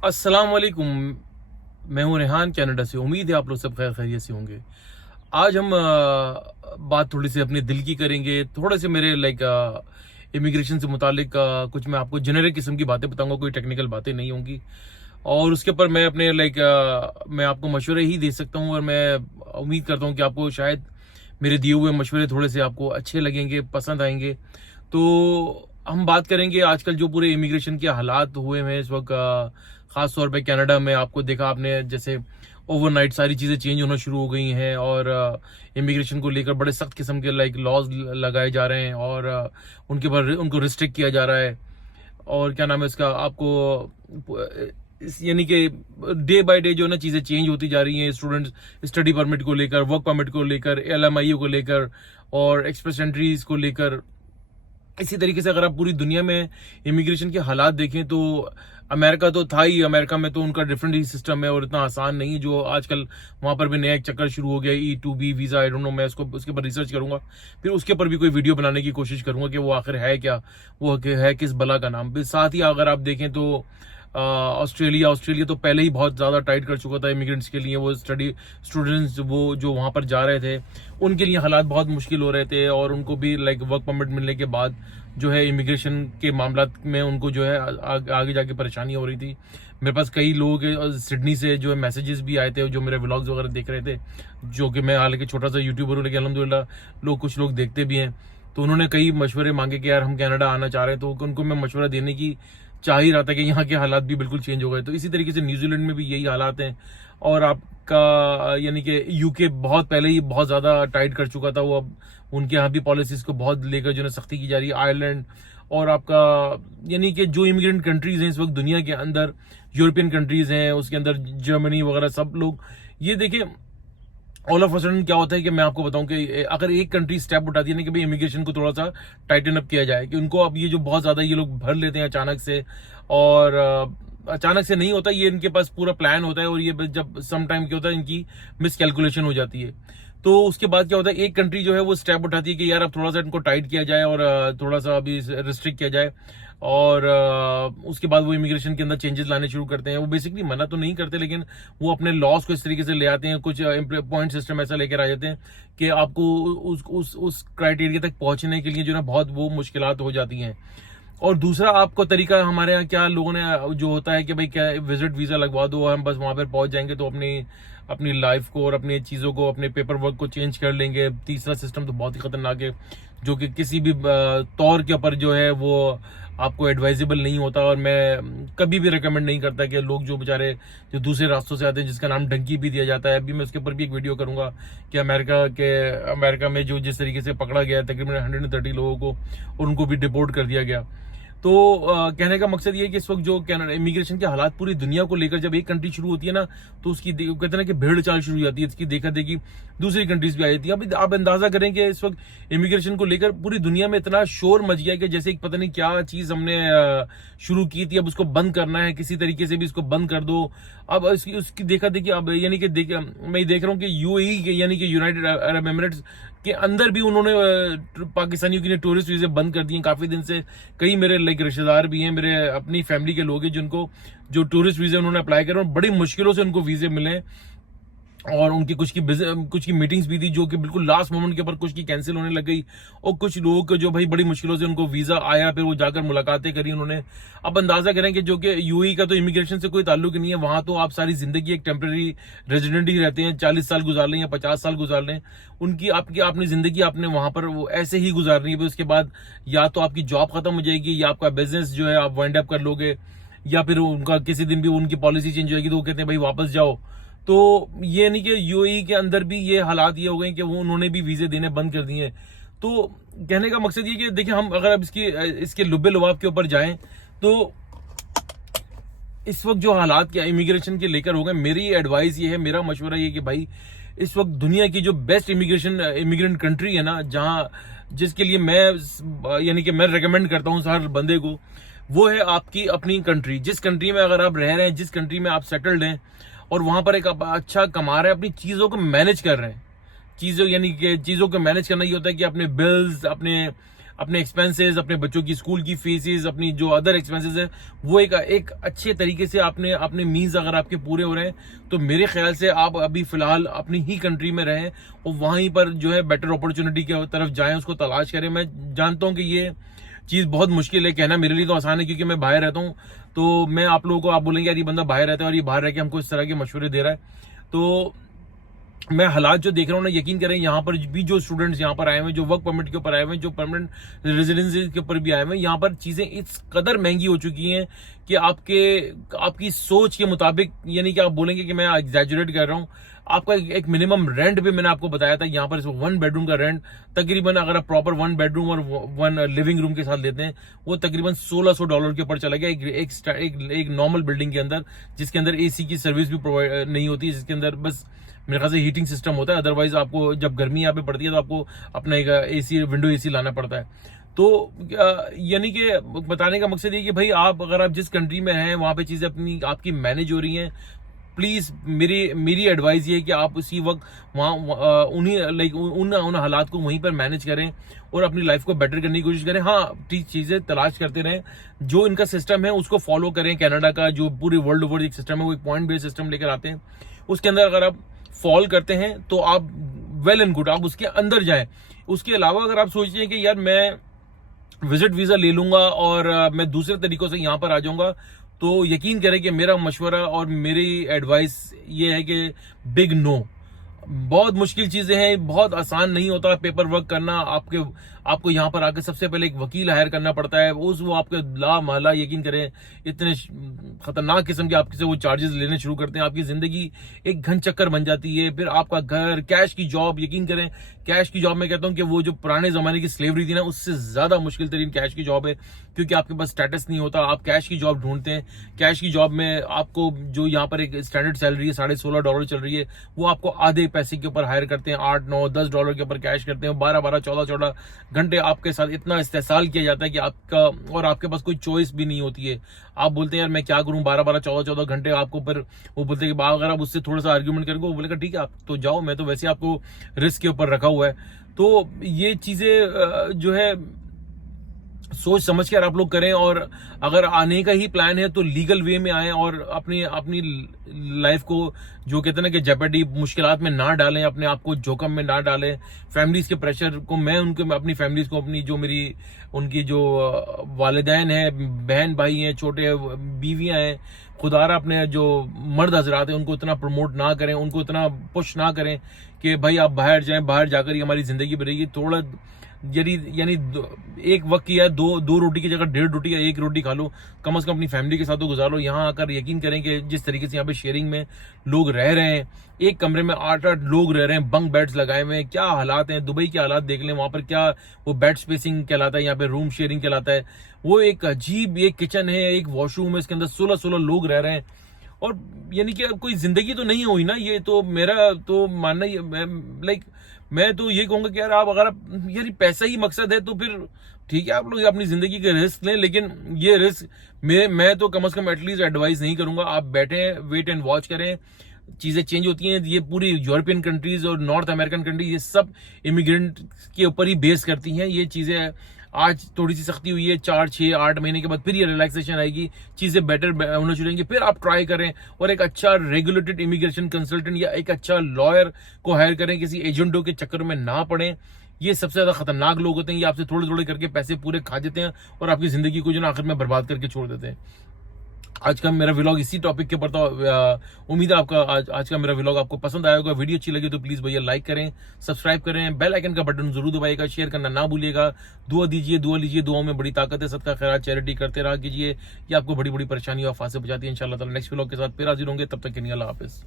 अस्सलाम वालेकुम। मैं हूं रेहान कनाडा से। उम्मीद है आप लोग सब खैर खैरियत से होंगे। आज हम बात थोड़ी सी अपने दिल की करेंगे। थोड़े से मेरे इमिग्रेशन से मुतालिक कुछ मैं आपको जेनरिक किस्म की बातें बताऊंगा, कोई टेक्निकल बातें नहीं होंगी। और उसके ऊपर मैं अपने मैं आपको मशवरे ही दे सकता हूं, और मैं उम्मीद करता हूं कि आपको शायद मेरे दिए हुए मशवरे थोड़े से आपको अच्छे लगेंगे, पसंद आएंगे। तो हम बात करेंगे आजकल जो पूरे इमिग्रेशन के हालात हुए हैं इस वक्त, खास तौर पे कनाडा में। आपको देखा आपने जैसे ओवरनाइट सारी चीजें चेंज होना शुरू हो गई हैं, और इमिग्रेशन को लेकर बड़े सख्त किस्म के लॉज लगाए जा रहे हैं, और उनके ऊपर उनको रिस्ट्रिक्ट किया जा रहा है। और क्या नाम है इसका, आपको यानी कि डे बाय डे जो ना चीजें चेंज होती जा रही हैं। स्टूडेंट्स स्टडी परमिट को लेकर, वर्क परमिट को लेकर, एलएमआईओ को लेकर, और एक्सप्रेस एंट्रीज को लेकर। इसी तरीके से अगर आप पूरी दुनिया में इमिग्रेशन के हालात देखें तो अमेरिका तो था ही। अमेरिका में तो उनका डिफरेंट ही सिस्टम है और इतना आसान नहीं है जो आजकल वहां पर भी नया एक चक्कर शुरू हो गया E2B visa. I don't know, मैं उसके ऊपर रिसर्च करूंगा, फिर उसके ऊपर भी कोई वीडियो बनाने की कोशिश करूंगा कि वो आखिर है क्या, वो है किस बला का नाम। फिर साथ ही अगर आप देखें तो ऑस्ट्रेलिया तो पहले ही बहुत ज्यादा टाइट कर चुका था इमिग्रेंट्स के लिए। वो स्टूडेंट्स वो जो वहां पर जा रहे थे उनके लिए हालात बहुत मुश्किल हो रहे थे, और उनको भी वर्क परमिट मिलने के बाद जो है इमिग्रेशन के मामला में उनको जो है आगे जाके परेशानी हो रही थी। मेरे पास कई लोग सिडनी से जो है मैसेजेस भी आए थे, जो मेरे व्लॉग्स वगैरह देख रहे थे, जो कि मैं हालांकि छोटा सा यूट्यूबर हूँ, लेकिन अल्हम्दुलिल्लाह कुछ लोग देखते भी हैं। तो उन्होंने कई मशवरे मांगे कि यार हम कनाडा आना चाह रहे हैं, तो उनको मैं मशवरा देने की चाह ही रहा था कि यहाँ के हालात भी बिल्कुल चेंज हो गए। तो इसी तरीके से न्यूजीलैंड में भी यही हालात हैं, और आपका यानी कि यूके बहुत पहले ही बहुत ज्यादा टाइट कर चुका था। वो अब उनके यहाँ भी पॉलिसीज को बहुत लेकर जो है सख्ती की जा रही है। आयरलैंड और आपका यानी कि जो इमिग्रेंट कंट्रीज हैं इस वक्त दुनिया के अंदर, यूरोपियन कंट्रीज हैं, उसके अंदर जर्मनी वगैरह सब लोग, ये देखें ऑल ऑफ अ सडन क्या होता है कि मैं आपको बताऊं कि अगर एक कंट्री स्टेप उठाती है ना कि भाई इमिग्रेशन को थोड़ा सा टाइटन अप किया जाए, कि उनको अब ये जो बहुत ज्यादा ये लोग भर लेते हैं अचानक से, और अचानक से नहीं होता, ये इनके पास पूरा प्लान होता है, और ये जब सम टाइम क्या होता है इनकी मिस कैलकुलेशन हो जाती है। तो उसके बाद क्या होता है, एक कंट्री जो है वो स्टेप उठाती है कि यार अब थोड़ा सा इनको टाइट किया जाए, और थोड़ा सा अभी रिस्ट्रिक्ट किया जाए, और उसके बाद वो इमिग्रेशन के अंदर चेंजेस लाने शुरू करते हैं। वो बेसिकली मना तो नहीं करते, लेकिन वो अपने लॉस को इस तरीके से ले आते हैं, कुछ पॉइंट सिस्टम ऐसा लेकर आ जाते हैं कि आपको उस क्राइटेरिया तक पहुंचने के लिए जो ना बहुत वो मुश्किलात हो जाती हैं। और दूसरा आपको तरीका हमारे यहाँ क्या लोगों ने जो होता है कि भाई क्या विजिट वीजा लगवा दो, हम बस वहां पर पहुंच जाएंगे तो अपनी अपनी लाइफ को और अपनी चीजों को, अपने पेपर वर्क को चेंज कर लेंगे। तीसरा सिस्टम तो बहुत ही खतरनाक है, जो कि किसी भी तौर के ऊपर जो है वो आपको एडवाइजेबल नहीं होता। और मैं कभी भी रिकमेंड नहीं करता कि लोग जो बेचारे जो दूसरे रास्तों से आते हैं, जिसका नाम डंकी भी दिया जाता है, अभी मैं उसके ऊपर भी एक वीडियो करूंगा कि अमेरिका में जो जिस तरीके से पकड़ा गया तकरीबन 130 लोगों को, और उनको भी डिपोर्ट कर दिया गया। तो कहने का मकसद ये है कि इस वक्त जो इमिग्रेशन के हालात पूरी दुनिया को लेकर, जब एक कंट्री शुरू होती है ना तो उसकी कहते हैं ना कि भीड़ चाल शुरू हो जाती है, इसकी देखा देखी दूसरी कंट्रीज भी आ जाती है। अभी आप अंदाजा करें कि इस वक्त इमिग्रेशन को लेकर पूरी दुनिया में इतना शोर मच गया कि जैसे एक पता नहीं क्या चीज हमने शुरू की थी, अब उसको बंद करना है, किसी तरीके से भी इसको बंद कर दो। अब उसकी देखा देखी अब यानी कि मैं देख रहा हूँ कि यूएई यानी कि यूनाइटेड अरब एमिरेट्स के अंदर भी उन्होंने पाकिस्तानियों के लिए टूरिस्ट वीजे बंद कर दिए काफी दिन से। कई मेरे रिश्तेदार भी हैं, मेरे अपनी फैमिली के लोग हैं जिनको जो टूरिस्ट वीजे उन्होंने अप्लाई करे, और बड़ी मुश्किलों से उनको वीजे मिले। और उनकी कुछ की मीटिंग्स भी थी जो कि बिल्कुल लास्ट मोमेंट के ऊपर कुछ की कैंसिल होने लग गई, और कुछ लोगों को जो भाई बड़ी मुश्किलों से उनको वीजा आया, फिर वो जाकर मुलाकातें करी उन्होंने। अब अंदाजा करें कि जो कि यूएई का तो इमिग्रेशन से कोई ताल्लुक नहीं है, वहां तो आप सारी जिंदगी एक टेम्पररी रेजिडेंट ही रहते हैं, 40 साल गुजार लें या 50 साल गुजार लें, उनकी आपने जिंदगी आपने वहां पर वो ऐसे ही गुजारनी है। उसके बाद या तो आपकी जॉब खत्म हो जाएगी, या आपका बिजनेस जो है आप वाइंड अप कर लोगे, या फिर उनका किसी दिन भी उनकी पॉलिसी चेंज हो जाएगी तो वो कहते हैं भाई वापस जाओ। तो ये नहीं कि यूएई के अंदर भी ये हालात ये हो गए कि वो उन्होंने भी वीजे देने बंद कर दिए। तो कहने का मकसद ये कि देखिए, हम अगर अब इसके लुब्बे लुबाब के ऊपर जाएं तो इस वक्त जो हालात क्या इमिग्रेशन के लेकर हो गए, मेरी एडवाइस ये है, मेरा मशवरा ये कि भाई इस वक्त दुनिया की जो बेस्ट इमिग्रेंट कंट्री है ना, जिसके लिए मैं यानी कि मैं रेकमेंड करता हूं हर बंदे को, वो है आपकी अपनी कंट्री। जिस कंट्री में अगर आप रह रहे हैं, जिस कंट्री में आप सेटल्ड हैं, और वहां पर एक अच्छा कमा रहे हैं, अपनी चीजों को मैनेज कर रहे हैं, चीजों यानी कि चीजों को मैनेज करना ये होता है कि अपने बिल्स, अपने अपने एक्सपेंसेस, अपने बच्चों की स्कूल की फीसेस, अपनी जो अदर एक्सपेंसेस है वो एक अच्छे तरीके से आपने अपने मीन्स अगर आपके पूरे हो रहे हैं तो मेरे ख्याल से आप अभी फिलहाल अपनी ही कंट्री में रहें और वहीं पर जो है बेटर अपॉर्चुनिटी की तरफ जाएं, उसको तलाश करें। मैं जानता हूं कि ये चीज बहुत मुश्किल है, कहना मेरे लिए तो आसान है क्योंकि मैं बाहर रहता हूँ। तो मैं आप लोगों को आप बोलेंगे यार ये बंदा बाहर रहता है और ये बाहर रह के हमको इस तरह के मशवरे दे रहा है। तो मैं हालात जो देख रहा हूँ ना, यकीन करें यहाँ पर भी जो स्टूडेंट्स यहाँ पर आए हुए हैं, जो वर्क परमिट के ऊपर आए हुए हैं, जो परमानेंट रेजिडेंसी के ऊपर भी आए हुए हैं, यहाँ पर चीजें इस कदर महंगी हो चुकी हैं कि आपकी सोच के मुताबिक, यानी कि आप बोलेंगे कि मैं एग्जैजुरेट कर रहा हूँ, आपका एक मिनिमम रेंट भी मैंने आपको बताया था यहाँ पर 1 बेडरूम का रेंट तकरीबन, अगर आप प्रॉपर 1 बेडरूम और 1 लिविंग रूम के साथ लेते हैं, वो तकरीबन $1600 के ऊपर चला गया एक नॉर्मल बिल्डिंग के अंदर, जिसके अंदर एसी की सर्विस भी प्रोवाइड नहीं होती, जिसके अंदर बस मेरे ख्याल से हीटिंग सिस्टम होता है। अदरवाइज आपको जब गर्मी यहाँ पे पड़ती है तो आपको अपना एक एसी, विंडो एसी लाना पड़ता है। तो यानी कि बताने का मकसद ये कि भाई आप अगर आप जिस कंट्री में हैं वहां पे चीजें आपकी मैनेज हो रही हैं, प्लीज मेरी एडवाइस ये है कि आप उसी वक्त वहाँ उन्हीं लाइक उन हालात को वहीं पर मैनेज करें और अपनी लाइफ को बेटर करने की कोशिश करें। हाँ, चीजें तलाश करते रहें, जो इनका सिस्टम है उसको फॉलो करें। कनाडा का जो पूरे वर्ल्ड ओवर एक सिस्टम है वो एक पॉइंट बेस्ड सिस्टम लेकर आते हैं, उसके अंदर अगर आप फॉल करते हैं तो आप वेल एंड गुड, आप उसके अंदर जाएं। उसके अलावा अगर आप सोचते हैं कि यार मैं विजिट वीजा ले लूंगा और मैं दूसरे तरीकों से यहां पर आ जाऊंगा, तो यकीन करें कि मेरा मशवरा और मेरी एडवाइस ये है कि बिग नो। बहुत मुश्किल चीजें हैं, बहुत आसान नहीं होता पेपर वर्क करना। आपको यहाँ पर आकर सबसे पहले एक वकील हायर करना पड़ता है, वो आपके ला महला, यकीन करें इतने खतरनाक किस्म के आपसे वो चार्जेस लेने शुरू करते हैं। आपकी जिंदगी एक घन चक्कर बन जाती है। फिर आपका घर, कैश की जॉब, यकीन करें कैश की जॉब में कहता हूं कि वो जो पुराने जमाने की स्लेवरी थी ना, उससे ज्यादा मुश्किल तरीन कैश की जॉब है, क्योंकि आपके पास स्टेटस नहीं होता। आप कैश की जॉब ढूंढते हैं। कैश की जॉब में आपको जो यहाँ पर एक स्टैंडर्ड सैलरी है $16.5 चल रही है, वो आपको आधे पैसे के ऊपर हायर करते हैं, $8-9-10 के ऊपर कैश करते हैं। 12-14 घंटे आपके साथ इतना इस्तेसाल किया जाता है कि आपके पास कोई चॉइस भी नहीं होती है। आप बोलते हैं यार मैं क्या करूं, 12-14 घंटे आपको, पर वो बोलते हैं कि अगर आप उससे थोड़ा सा आर्ग्यूमेंट करेंगे, वो बोलेगा ठीक है आप तो जाओ, मैं तो वैसे आपको रिस्क के ऊपर रखा हुआ है। तो ये चीजें जो है सोच समझ कर आप लोग करें, और अगर आने का ही प्लान है तो लीगल वे में आए और अपनी लाइफ को, जो कहते हैं ना कि जेपर्डी, मुश्किलात में ना डालें, अपने आप को जोखम में ना डालें। फैमिलीज के प्रेशर को मैं अपनी फैमिलीज को, अपनी जो उनकी जो वालिदैन है, बहन भाई हैं, छोटे बीवियां हैं, खुदारा अपने जो मर्द हजरात हैं उनको इतना प्रमोट ना करें, उनको इतना पुश ना करें कि भाई आप बाहर जाएं, बाहर जाकर ही हमारी जिंदगी बनेगी। थोड़ा यानी एक वक्त की या दो रोटी की जगह 1.5 रोटी या 1 रोटी खा लो, कम से कम अपनी फैमिली के साथ तो गुजारो। यहाँ आकर यकीन करें कि जिस तरीके से यहाँ पे शेयरिंग में लोग रह रहे हैं, एक कमरे में 8-8 लोग रह रहे हैं, बंक बेड्स लगाए हुए हैं, क्या हालात हैं। दुबई के हालात देख लें, वहां पर क्या वो बेड स्पेसिंग कहलाता है, यहाँ पे रूम शेयरिंग कहलाता है। वो एक अजीब, एक किचन है, एक वॉशरूम है, इसके अंदर 16 लोग रह रहे हैं। और यानी कि कोई जिंदगी तो नहीं हुई ना। ये तो मेरा तो मानना ही, मैं तो ये कहूंगा कि यार अगर आप यार पैसा ही मकसद है तो फिर ठीक है, आप लोग अपनी जिंदगी के रिस्क लें, लेकिन ये रिस्क मैं तो कम से कम एटलीस्ट एडवाइस नहीं करूंगा। आप बैठे, वेट एंड वॉच करें, चीजें चेंज होती हैं। ये पूरी यूरोपियन कंट्रीज और नॉर्थ अमेरिकन कंट्रीज, ये सब इमिग्रेंट के ऊपर ही बेस करती हैं। ये चीजें आज थोड़ी सी सख्ती हुई है, 4-6-8 महीने के बाद फिर ये रिलैक्सेशन आएगी, चीजें बेटर होना शुरू होंगी। फिर आप ट्राई करें और एक अच्छा रेगुलेटेड इमिग्रेशन कंसल्टेंट या एक अच्छा लॉयर को हायर करें, किसी एजेंटों के चक्कर में ना पड़े। ये सबसे ज्यादा खतरनाक लोग होते हैं, ये आपसे थोड़े थोड़े करके पैसे पूरे खा देते हैं और आपकी जिंदगी को जो ना आखिर में बर्बाद करके छोड़ देते हैं। आज का मेरा व्लॉग इसी टॉपिक के ऊपर था। उम्मीद है आपका आज का मेरा व्लॉग आपको पसंद आया होगा। वीडियो अच्छी लगी तो प्लीज भैया लाइक करें, सब्सक्राइब करें, बेल आइकन का बटन जरूर दबाइएगा, शेयर करना ना भूलिएगा। दुआ दीजिए, दुआ लीजिए, दुआओं में बड़ी ताकत है। सदका खैरात चैरिटी करते रहा कीजिए, ये आपको बड़ी बड़ी परेशानियों आफात से बचाती है। इंशाल्लाह ताला नेक्स्ट व्लॉग के साथ फिर हाजिर होंगे, तब तक के लिए अल्लाह हाफिज।